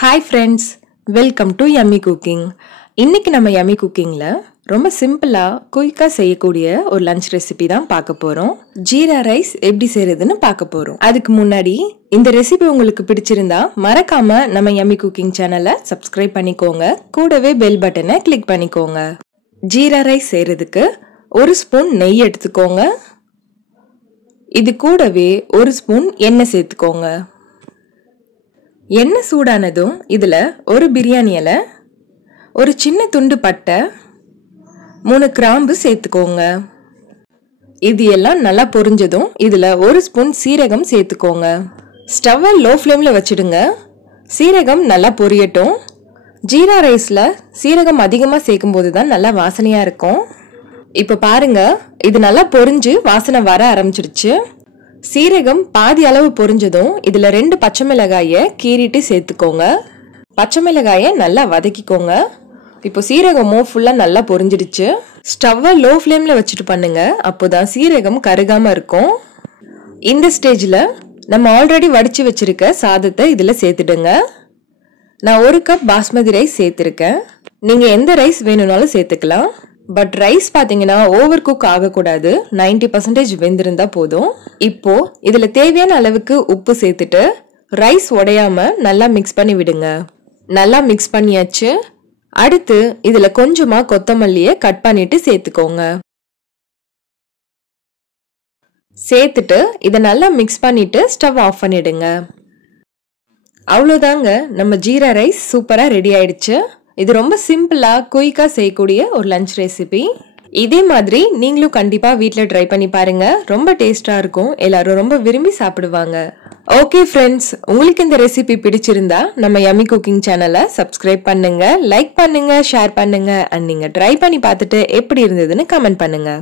Hi friends, welcome to Yummy Cooking. இன்னைக்கு நம்ம Yummy Cookingல ரொம்ப சிம்பிளா குயிக்கா செய்யக்கூடிய ஒரு லஞ்ச் ரெசிபி தான் பார்க்க போறோம். ஜீரா ரைஸ் எப்படி செய்யறதுன்னு பார்க்க போறோம். அதுக்கு முன்னாடி இந்த ரெசிபி உங்களுக்கு பிடிச்சிருந்தா மறக்காம நம்ம Yummy Cooking சேனலை சப்ஸ்கிரைப் பண்ணிக்கோங்க. கூடவே பெல் பட்டனை கிளிக் பண்ணிக்கோங்க. ஜீரா ரைஸ் செய்யறதுக்கு 1 ஸ்பூன் நெய் எடுத்துக்கோங்க. இது கூடவே 1 ஸ்பூன் எண்ணெய் சேர்த்துக்கோங்க. எண்ணெய் சூடானதும் இதுல ஒரு பிரியாணி இலை, ஒரு சின்ன துண்டு பட்டை, 3 கிராம்பு சேர்த்துக்கோங்க. இது எல்லாம் நல்லா பொரிஞ்சதும் இதுல 1 ஸ்பூன் சீரகம் சேர்த்துக்கோங்க. ஸ்டவ்வை லோ ஃப்ளேம்ல வச்சிடுங்க. சீரகம் நல்லா பொரியட்டும். ஜீரா ரைஸ்ல சீரகம் அதிகமா சேர்க்கும் போதுதான் நல்லா வாசனையா இருக்கும். இப்ப பாருங்க, இது நல்லா பொரிஞ்சு வாசனை வர ஆரம்பிச்சிருச்சு. சீரகம் பாதி அளவு பொரிஞ்சதும் இதுல 2 பச்சை மிளகாயை கீறிட்டு சேர்த்துக்கோங்க. பச்சை மிளகாயை நல்லா வதக்கிக்கோங்க. இப்போ சீரகமும் ஃபுல்லா நல்லா பொரிஞ்சிடுச்சு. ஸ்டவ்வை லோ ஃப்ளேம்ல வச்சுட்டு பண்ணுங்க, அப்போதான் சீரகம் கருகாம இருக்கும். இந்த ஸ்டேஜ்ல நம்ம ஆல்ரெடி வடிச்சு வச்சிருக்க சாதத்தை இதுல சேர்த்துடுங்க. நான் 1 கப் பாஸ்மதி ரைஸ் சேர்த்திருக்கேன். நீங்க எந்த ரைஸ் வேணும்னாலும் சேர்த்துக்கலாம். பட் ரைஸ் பாத்தீங்கன்னா ஓவர் குக் ஆகக்கூடாது, 90% வெந்திருந்தா போதும். இப்போ இதுல தேவையான அளவுக்கு உப்பு சேர்த்துட்டு ரைஸ் உடையாம நல்லா மிக்ஸ் பண்ணி விடுங்க. நல்லா மிக்ஸ் பண்ணியாச்சு. அடுத்து இதுல கொஞ்சமா கொத்தமல்லியை கட் பண்ணிட்டு சேர்த்துக்கோங்க. சேர்த்துட்டு இதை நல்லா மிக்ஸ் பண்ணிட்டு ஸ்டவ் ஆஃப் பண்ணிடுங்க. அவ்வளோதாங்க, நம்ம ஜீரா ரைஸ் சூப்பரா ரெடி ஆயிடுச்சு. இது ரொம்ப சிம்பிளா குயிக்கா செய்யக்கூடிய ஒரு லஞ்ச் ரெசிபி. இதே மாதிரி நீங்களும் கண்டிப்பா வீட்ல ட்ரை பண்ணி பாருங்க. ரொம்ப டேஸ்டா இருக்கும். எல்லாரும் ரொம்ப விரும்பி சாப்பிடுவாங்க. ஓகே ஃப்ரெண்ட்ஸ், உங்களுக்கு இந்த ரெசிபி பிடிச்சிருந்தா நம்ம Yummy Cooking சேனலை சப்ஸ்கிரைப் பண்ணுங்க, லைக் பண்ணுங்க, ஷேர் பண்ணுங்க. அண்ட் நீங்க ட்ரை பண்ணி பார்த்துட்டு எப்படி இருந்ததுன்னு கமெண்ட் பண்ணுங்க.